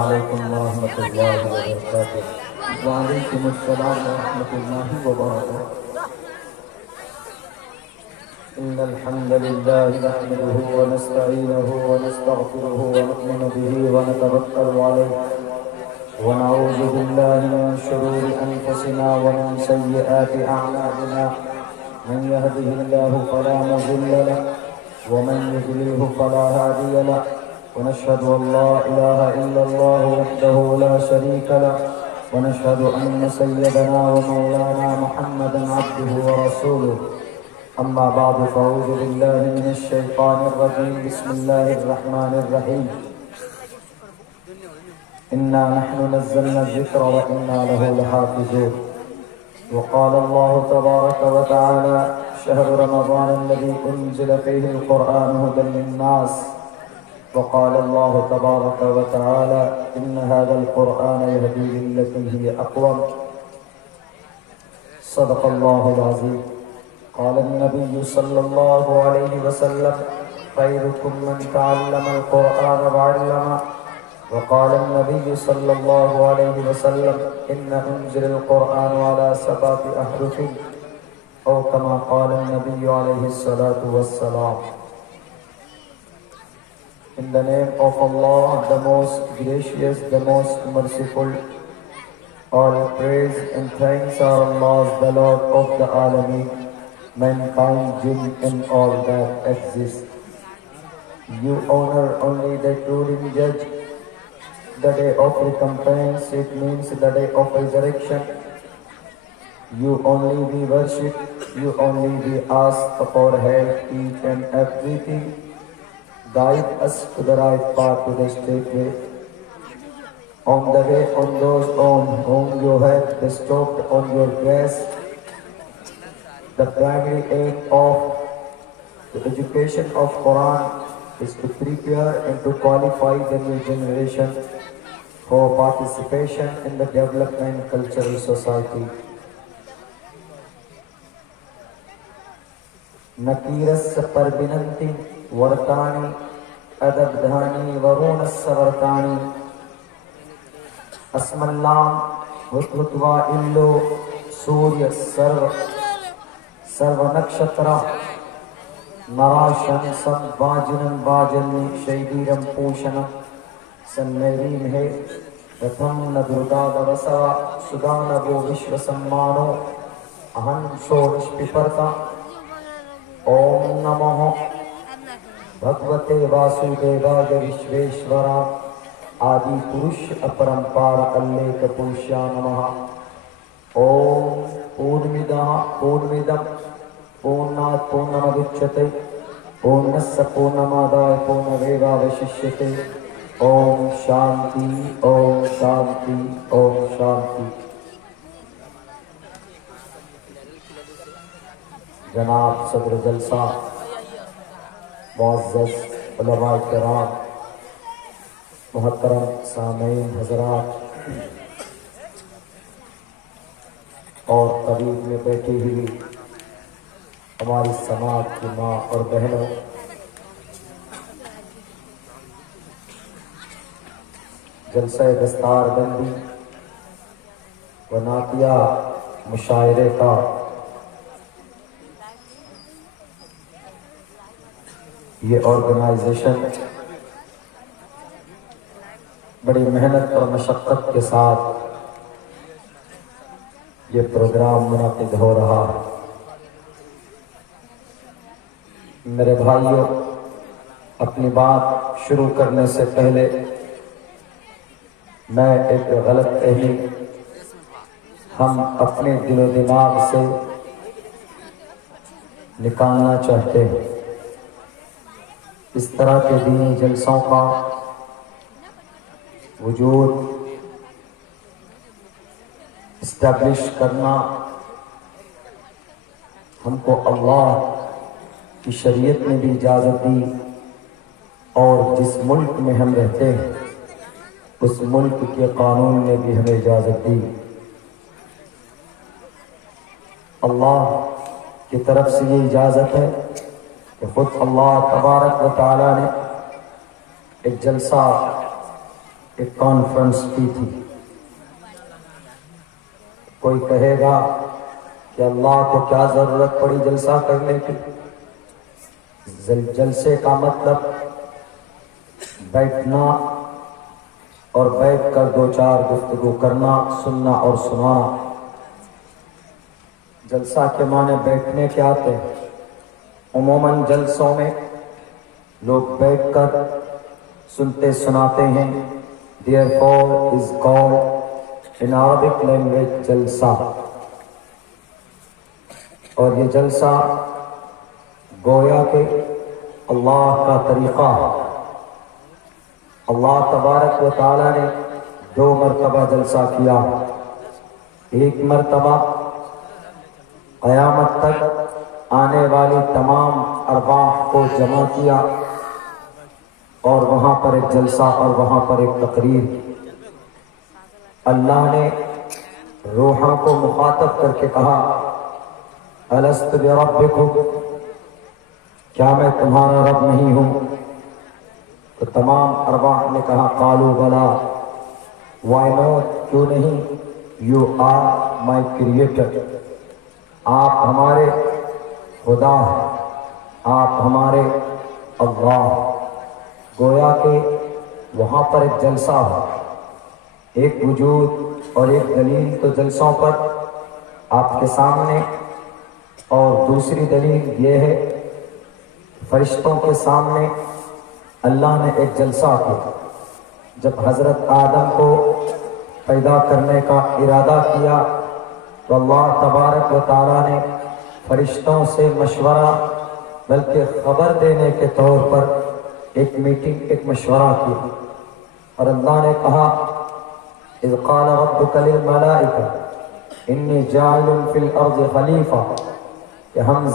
علیکم ورحمۃ اللہ وبرکاتہ۔ وعلیکم السلام ورحمۃ اللہ وبرکاتہ۔ إن الحمد لله نحمده ونستعينه ونستغفره ونؤمن به ونتوكل عليه ونعوذ بالله من شرور أنفسنا ومن سيئات أعمالنا، من يهده الله فلا مضل له ومن يضلله فلا هادي له، ونشهد أن لا إله إلا الله وحده لا شريك له، ونشهد أن سيدنا ومولانا محمدا عبده ورسوله. أما بعد فأعوذ بالله من الشيطان الرجيم. بسم الله الرحمن الرحيم. إنا نحن نزلنا الذكر وإنا له لحافظون. وقال الله تبارك وتعالى: شهر رمضان الذي أنزل فيه القرآن هدى للناس. وقال الله تبارك وتعالى: إن هذا القرآن يهدي للتي هي أقوم. صدق الله العظيم. قال النبي صلى الله عليه وسلم: خيركم من تعلم القرآن وعلمه. وقال النبي صلى الله عليه وسلم: إن أنزل القرآن على 7 أحرف، أو كما قال النبي عليه الصلاة والسلام. In the name of Allah, the most gracious, the most merciful, all praise and thanks are Allah's, the Lord of the Alameen, mankind, jinn and all that exists. You honor only the true judge, the day of recompense, it means the day of resurrection. You only we worship, you only we ask for help, each and everything. Guide us to the right path, to the straight way. On the way, on those on whom you have bestowed on your grace. The primary aim of the education of Quran is to prepare and to qualify the new generation for participation in the development cultural society. Nakiras parbinanti vartani adabdhani varunas savartani asmallam hutva illo surya sarva nakshatra narashan sam vajinan vajani shaidiram pushanam Sanmerim hai Ratham Nadruda Davasava Sudanabo Vishwasammano Ahan Shorishpiparta. Om Namo Bhagavate Vasudevaya Vishveshwara Adi Purush Aparampara Alleka Purusha Namaha. Om Purnamidam Purnat Purnamaduchyate Purnasya Purnamadaya Purnaveva Vashishyate. Om Shanti, Om Shanti, Om Shanti. جناب صدر جلسہ، معزز علماء کرام، محترم سامعین حضرات اور قریب میں بیٹھی ہوئی ہماری سماج کی ماں اور بہنوں، جلسہ دستار بندی و نعتیہ مشاعرے کا یہ آرگنائزیشن بڑی محنت اور مشقت کے ساتھ یہ پروگرام منعقد ہو رہا ہے۔ میرے بھائیوں، اپنی بات شروع کرنے سے پہلے میں ایک غلط فہمی ہم اپنے دل و دماغ سے نکالنا چاہتے ہیں۔ اس طرح کے دینی جلسوں کا وجود اسٹیبلش کرنا ہم کو اللہ کی شریعت نے بھی اجازت دی، اور جس ملک میں ہم رہتے ہیں اس ملک کے قانون نے بھی ہمیں اجازت دی۔ اللہ کی طرف سے یہ اجازت ہے کہ خود اللہ تبارک و تعالی نے ایک جلسہ ایک کانفرنس کی تھی. کوئی کہے گا کہ اللہ کو کیا ضرورت پڑی جلسہ کرنے کی؟ جلسے کا مطلب بیٹھنا اور بیٹھ کر دو چار گفتگو کرنا، سننا اور سنانا. جلسہ کے معنی بیٹھنے کے آتے ہیں. عموماً جلسوں میں لوگ بیٹھ کر سنتے سناتے ہیں. Therefore is called in Arabic language جلسہ. اور یہ جلسہ گویا کہ اللہ کا طریقہ. اللہ تبارک و تعالیٰ نے 2 مرتبہ جلسہ کیا. ایک مرتبہ قیامت تک آنے والی تمام ارواح کو جمع کیا اور وہاں پر ایک جلسہ اور وہاں پر ایک تقریر. اللہ نے روحوں کو مخاطب کر کے کہا الست بربکم، کیا میں تمہارا رب نہیں ہوں؟ تو تمام ارواح نے کہا قالوا بلا، وائی ناٹ، کیوں نہیں، یو آر مائی کریٹر، آپ ہمارے خدا ہیں، آپ ہمارے اللہ. گویا کہ وہاں پر ایک جلسہ ہو، ایک وجود اور ایک دلیل تو جلسوں پر آپ کے سامنے، اور دوسری دلیل یہ ہے فرشتوں کے سامنے اللہ نے ایک جلسہ کیا. جب حضرت آدم کو پیدا کرنے کا ارادہ کیا تو اللہ تبارک و تعالیٰ نے فرشتوں سے مشورہ بلکہ خبر دینے کے طور پر ایک میٹنگ، ایک مشورہ کی. اور اللہ نے کہا اذ قال ربک للملائکہ انی جاعل فی الارض خلیفہ، کہ ہم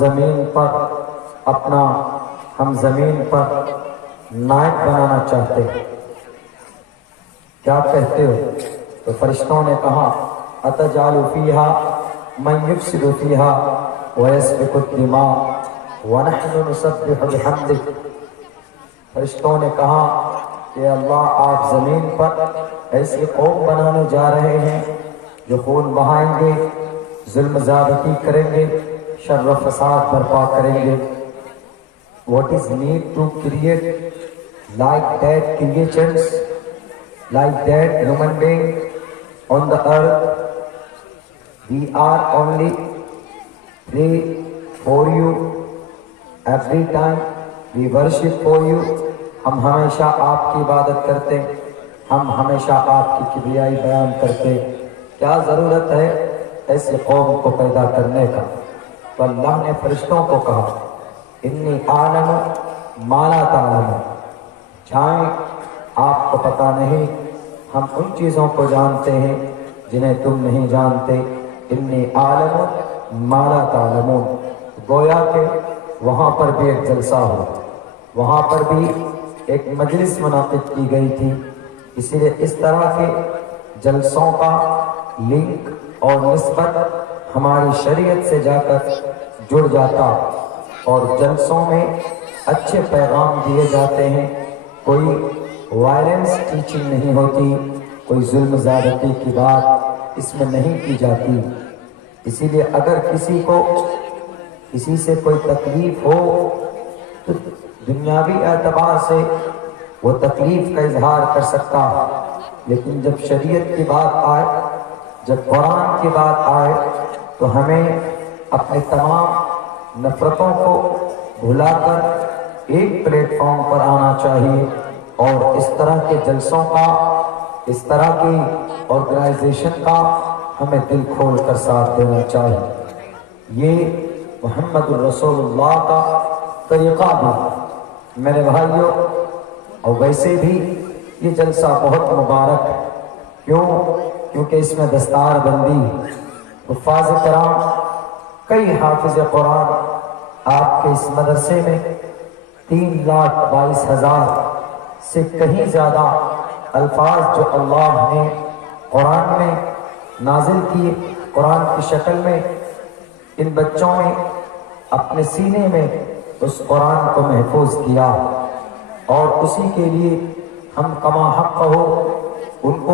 زمین پر نائب بنانا چاہتے ہیں. کیا کہتے ہو؟ تو فرشتوں نے کہا اتجعل فیہا من یفسد فیہا ویسفک الدماء ونحن نسبح بحمدک. فرشتوں نے کہا کہ اللہ، آپ زمین پر ایسی قوم بنانے جا رہے ہیں جو خون بہائیں گے، ظلم زیادتی کریں گے، شر و فساد برپا کریں گے. What is need to create like that creatures, like that human being on the earth? We are only pray for you every time, we worship for you. ہم ہمیشہ آپ کی عبادت کرتے، ہم ہمیشہ آپ کی کبریائی بیان کرتے. کیا ضرورت ہے ایسی قوم کو پیدا کرنے کا؟ تو اللہ نے فرشتوں کو کہا انی اعلم ما لا تعلمون، جائیں، آپ کو پتہ نہیں، ہم ان چیزوں کو جانتے ہیں جنہیں تم نہیں جانتے. انی اعلم ما لا تعلمون. گویا کہ وہاں پر بھی ایک جلسہ ہو، وہاں پر بھی ایک مجلس منعقد کی گئی تھی. اسی لیے اس طرح کے جلسوں کا لنک اور نسبت ہماری شریعت سے جا کر جڑ جاتا، اور جلسوں میں اچھے پیغام دیے جاتے ہیں. کوئی وائلنس ٹیچنگ نہیں ہوتی، کوئی ظلم زیادتی کی بات اس میں نہیں کی جاتی. اسی لیے اگر کسی سے کوئی تکلیف ہو تو دنیاوی اعتبار سے وہ تکلیف کا اظہار کر سکتا، لیکن جب شریعت کی بات آئے، جب قرآن کی بات آئے تو ہمیں اپنے تمام نفرتوں کو بھلا کر ایک پلیٹ فارم پر آنا چاہیے، اور اس طرح کے جلسوں کا، اس طرح کی آرگنائزیشن کا ہمیں دل کھول کر ساتھ دینا چاہیے. یہ محمد الرسول اللہ کا طریقہ بھی میرے بھائیوں. اور ویسے بھی یہ جلسہ بہت مبارک ہے. کیونکہ اس میں دستار بندی، حفاظ کرام، کئی حافظ قرآن آپ کے اس مدرسے میں 3,22,000 سے کہیں زیادہ الفاظ جو اللہ نے قرآن میں نازل کیے، قرآن کی شکل میں ان بچوں نے اپنے سینے میں اس قرآن کو محفوظ کیا، اور اسی کے لیے ہم کما حق ہو ان کو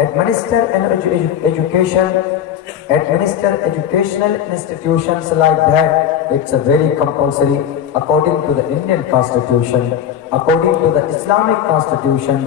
administer an education, administer educational institutions like that. It's a very compulsory according to the Indian Constitution, according to the Islamic Constitution.